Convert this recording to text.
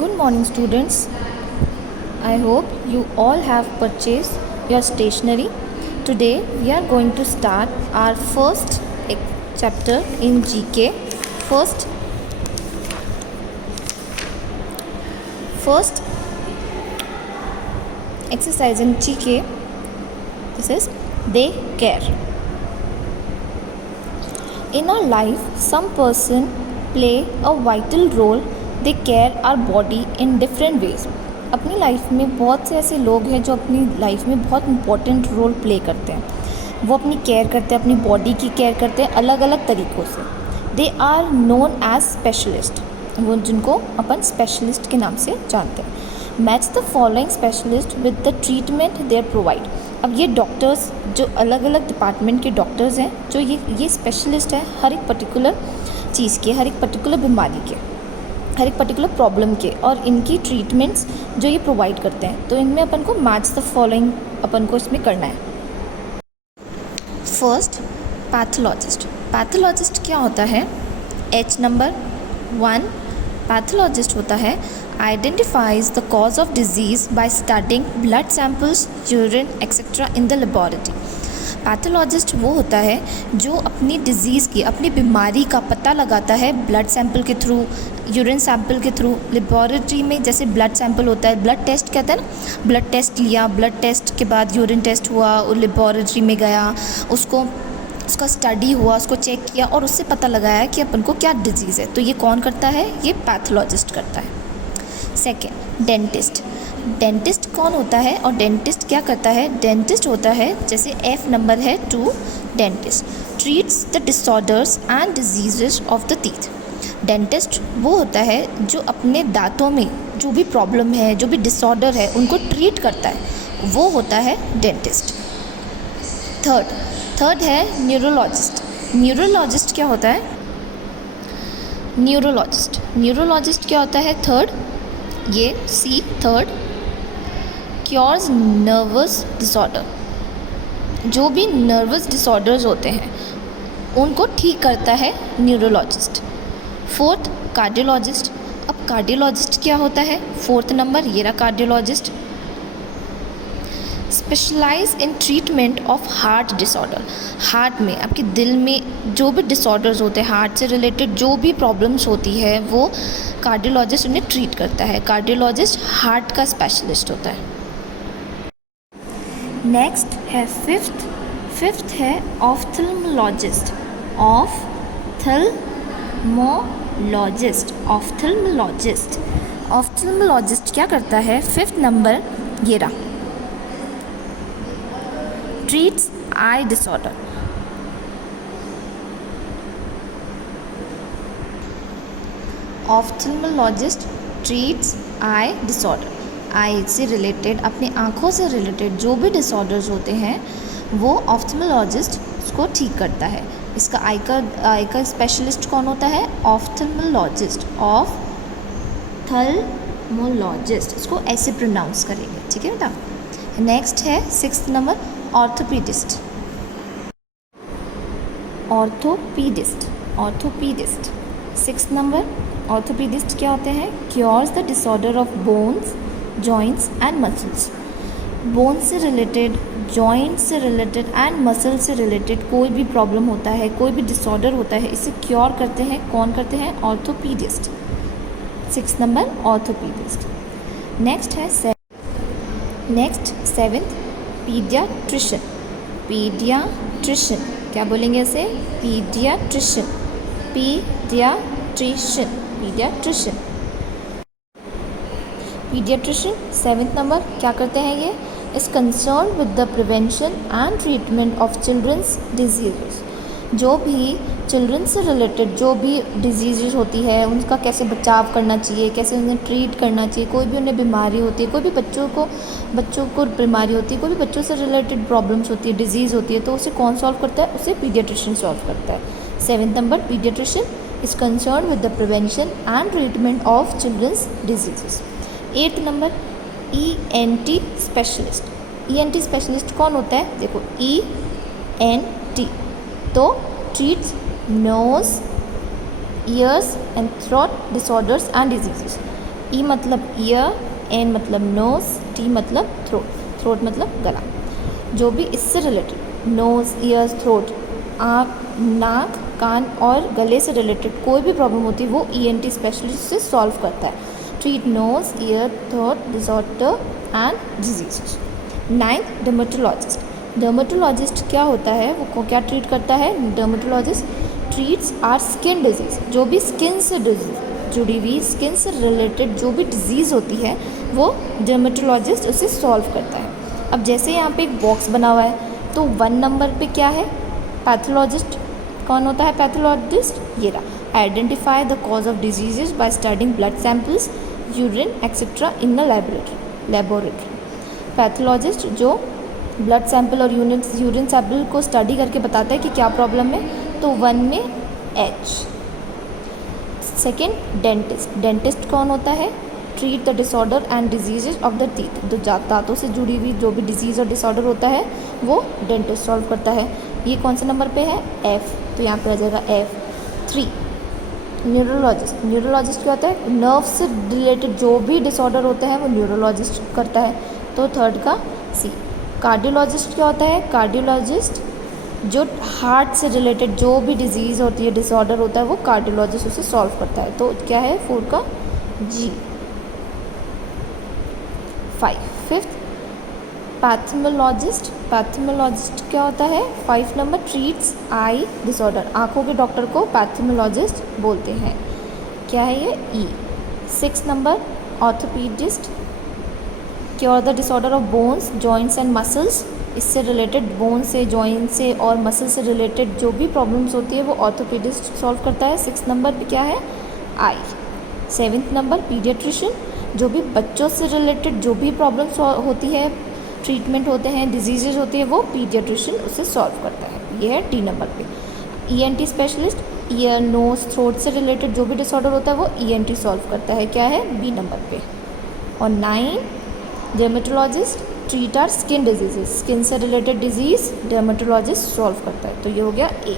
Good morning, students. I hope you all have purchased your stationery. Today we are going to start our first chapter in GK. First exercise in GK. This is they care. In our life, some person play a vital role. They care our body in different ways. अपनी life में बहुत से ऐसे लोग हैं जो अपनी life में बहुत इंपॉर्टेंट रोल प्ले करते हैं. वो अपनी केयर करते हैं, अपनी बॉडी की केयर करते हैं अलग अलग तरीक़ों से. They are known as specialist, वो जिनको अपन स्पेशलिस्ट के नाम से जानते हैं. Match the following specialist with the treatment they are provide. अब ये डॉक्टर्स जो अलग अलग डिपार्टमेंट के डॉक्टर्स हैं, जो ये स्पेशलिस्ट है हर एक पर्टिकुलर चीज़ के, हर एक पर्टिकुलर बीमारी के, हर एक पर्टिकुलर प्रॉब्लम के, और इनकी ट्रीटमेंट्स जो ये प्रोवाइड करते हैं. तो इनमें अपन को मैच द फॉलोइंग अपन को इसमें करना है. First, pathologist. पैथोलॉजिस्ट क्या होता है? H नंबर 1, पैथोलॉजिस्ट होता है identifies the cause of disease by studying blood samples, urine etcetera in the laboratory. Pathologist वो होता है जो अपनी डिज़ीज़ की, अपनी बीमारी का पता लगाता है ब्लड सैंपल के थ्रू, यूरिन सैंपल के थ्रू. लेबॉरेटरी में जैसे ब्लड सैंपल होता है, ब्लड टेस्ट कहते हैं ना, ब्लड टेस्ट लिया, ब्लड टेस्ट के बाद यूरिन टेस्ट हुआ, और लेबॉरेटरी में गया, उसका स्टडी हुआ, उसको चेक किया और उससे पता लगाया कि अपन को क्या डिजीज़ है. तो ये कौन करता है? ये पैथोलॉजिस्ट करता है. Second, dentist. डेंटिस्ट कौन होता है और डेंटिस्ट क्या करता है? डेंटिस्ट होता है, जैसे F नंबर है 2, dentist treats the disorders and diseases of the teeth. Dentist वो होता है जो अपने दांतों में जो भी प्रॉब्लम है, जो भी डिसऑर्डर है, उनको ट्रीट करता है, वो होता है डेंटिस्ट. थर्ड है न्यूरोलॉजिस्ट. न्यूरोलॉजिस्ट क्या होता है? न्यूरोलॉजिस्ट क्या होता है? थर्ड, ये C third, cures nervous disorder. जो भी नर्वस डिसऑर्डर्स होते हैं उनको ठीक करता है न्यूरोलॉजिस्ट. Fourth, cardiologist. अब कार्डियोलॉजिस्ट क्या होता है? फोर्थ नंबर ये रहा cardiologist. Specialise in treatment of heart disorder. Heart में, आपके दिल में जो भी डिसऑर्डर्स होते हैं, हार्ट से रिलेटेड जो भी प्रॉब्लम्स होती है, वो कार्डियोलॉजिस्ट उन्हें ट्रीट करता है. कार्डियोलॉजिस्ट हार्ट का स्पेशलिस्ट होता है. नेक्स्ट है फिफ्थ है ऑफ्थल्मोलॉजिस्ट. ऑफ्थल्मोलॉजिस्ट क्या करता है? फिफ्थ नंबर ये रहा, treats eye disorder. Ophthalmologist treats eye disorder. Eye से रिलेटेड, अपनी आँखों से रिलेटेड जो भी डिसऑर्डर्स होते हैं वो ऑफ्थल्मोलॉजिस्ट उसको ठीक करता है. इसका आई का स्पेशलिस्ट कौन होता है? ऑफ्थल्मोलॉजिस्ट. ऑफ्थल्मोलॉजिस्ट, इसको ऐसे प्रोनाउंस करेंगे, ठीक है बेटा. नेक्स्ट है 6th नंबर, ऑर्थोपीडिस्ट. ऑर्थोपीडिस्ट 6th number. ऑर्थोपीडिस्ट क्या होते हैं? Cures the disorder of bones, joints and muscles. Bone से रिलेटेड, जॉइंट्स से रिलेटेड एंड मसल से रिलेटेड कोई भी प्रॉब्लम होता है, कोई भी डिसऑर्डर होता है, इसे क्योर करते हैं. कौन करते हैं? ऑर्थोपीडिस्ट. 6th number ऑर्थोपीडिस्ट. नेक्स्ट है 7th, पीडियाट्रिशियन. क्या बोलेंगे इसे? पीडियाट्रिशियन. 7th नंबर क्या करते हैं? ये is concern with the prevention and treatment of children's disease. जो भी चिल्ड्रन से रिलेटेड जो भी डिजीज़ होती है, उनका कैसे बचाव करना चाहिए, कैसे उन्हें ट्रीट करना चाहिए. कोई भी उन्हें बीमारी होती है, कोई भी बच्चों को बीमारी होती है, कोई भी बच्चों से रिलेटेड प्रॉब्लम्स होती है, डिजीज़ होती है, तो उसे कौन सॉल्व करता है? उसे पीडियाट्रिशियन सॉल्व करता है. 7th number, paediatrician is concern with the prevention and treatment of children's disease. 8th number, ENT specialist. ENT specialist कौन होता है? देखो, ENT तो treats nose, ears and throat disorders and diseases. E मतलब ear, N मतलब nose, T मतलब throat, throat मतलब गला। जो भी इससे रिलेटेड नोज, ईयर्स, थ्रोट, आँख, नाक, कान और गले से रिलेटेड कोई भी प्रॉब्लम होती है वो ENT स्पेशलिस्ट से सॉल्व करता है। Treat nose, ear, throat disorder and diseases. 9th dermatologist. Dermatologist क्या होता है, वो क्या ट्रीट करता है? Dermatologist treats are skin disease, जो भी स्किन से जुड़ी हुई स्किन से रिलेटेड जो भी डिजीज़ होती है वो डर्मेटोलॉजिस्ट उसे सॉल्व करता है। अब जैसे यहाँ पे एक बॉक्स बना हुआ है तो 1 नंबर पे क्या है? पैथोलॉजिस्ट। कौन होता है पैथोलॉजिस्ट? ये रहा। Identify the cause of diseases by studying blood samples, urine etcetera in a laboratory. Pathologist जो ब्लड सैंपल और यूरिन सैंपल को स्टडी करके बताता है कि क्या प्रॉब्लम है, तो 1 में H। Second dentist. डेंटिस्ट कौन होता है? Treat the disorder and diseases of the teeth. जो दांतों से जुड़ी हुई जो भी डिजीज़ और डिसऑर्डर होता है वो डेंटिस्ट सॉल्व करता है। ये कौन से नंबर पे है? F, तो यहाँ पे आ जाएगा F। 3 न्यूरोलॉजिस्ट। न्यूरोलॉजिस्ट क्या होता है? नर्व से रिलेटेड जो भी डिसऑर्डर होता है वो न्यूरोलॉजिस्ट करता है, तो 3rd का C। कार्डियोलॉजिस्ट क्या होता है? कार्डियोलॉजिस्ट जो हार्ट से रिलेटेड जो भी डिजीज़ होती है, डिसऑर्डर होता है वो कार्डियोलॉजिस्ट उसे सॉल्व करता है, तो क्या है 4 का G। 5th pathologist. पैथोलॉजिस्ट क्या होता है? 5 नंबर ट्रीट्स आई डिसऑर्डर। आँखों के डॉक्टर को पैथोलॉजिस्ट बोलते हैं। क्या है ये? E। 6 number orthopaedist. Cure the disorder of bones, joints and muscles. इससे रिलेटेड बोन से, जॉइंट से और मसल से रिलेटेड जो भी प्रॉब्लम्स होती है वो ऑर्थोपेडिस्ट सॉल्व करता है। 6 नंबर पे क्या है? आई। 7th number paediatrician. जो भी बच्चों से रिलेटेड जो भी प्रॉब्लम्स होती है, ट्रीटमेंट होते हैं, डिजीजेज होती है, वो पीडियाट्रिशियन उसे सॉल्व करता है। ये है D नंबर पे। ENT specialist, ear, nose, throat से रिलेटेड जो भी डिसऑर्डर होता है वो ENT सॉल्व करता है। क्या है? B नंबर पे। और 9 dermatologist treat are skin diseases. Skin से रिलेटेड डिजीज़ डर्मेटोलॉजिस्ट सॉल्व करता है, तो ये हो गया A।